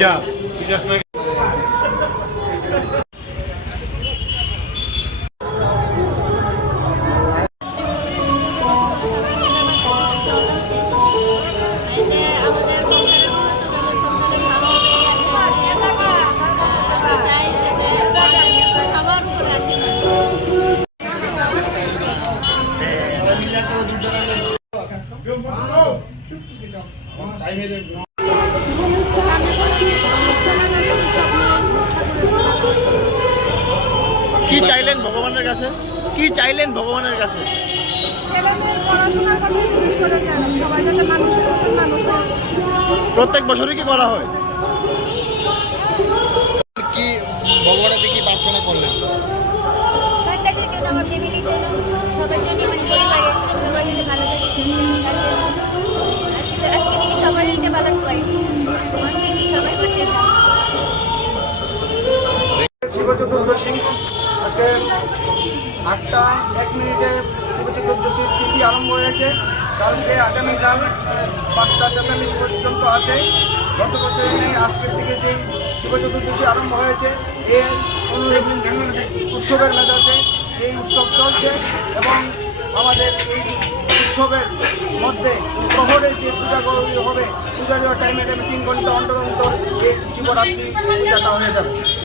পূজা কি চাইলেন ভগবানের কাছে? কি চাইলেন ভগবানের কাছে? ছেলেমেয়ের পড়াশোনার কথা বিশেষ করে জানেন, সবাই যাতে মানুষের মতন মানুষ হয়। প্রত্যেক বছরই কি করা হয়? কি ভগবানের কাছে কি প্রার্থনা করলেন? সন্তানের জন্য, আমার ফ্যামিলির জন্য, সবার জন্য, আমার পরিবারের সবাই মিলে ভালো থাকে। আজকে থেকে সবাই এটা পালন করে, মন থেকে সবাই করতে চায়। শিব চতুর্দশী আজকে 8:01 শিব চতুর্দশীর তিথি আরম্ভ হয়েছে। কালকে আগামীকাল 5:43 পর্যন্ত আছে। গত বছরের নেই আজকের থেকে যে শিব চতুর্দশী আরম্ভ হয়েছে এর উৎসবের মেজাজে এই উৎসব চলছে এবং আমাদের এই উৎসবের মধ্যে শহরে যে পূজা হবে পূজা দেওয়ার টাইমে 3 ঘন্টা অন্তর অন্তর এই শিবরাত্রি পূজাটা হয়ে যাবে।